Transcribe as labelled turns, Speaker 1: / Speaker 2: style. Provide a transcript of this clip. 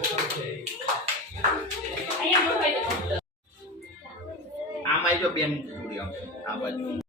Speaker 1: Okay. આમાં જો બેન આ બાજુ.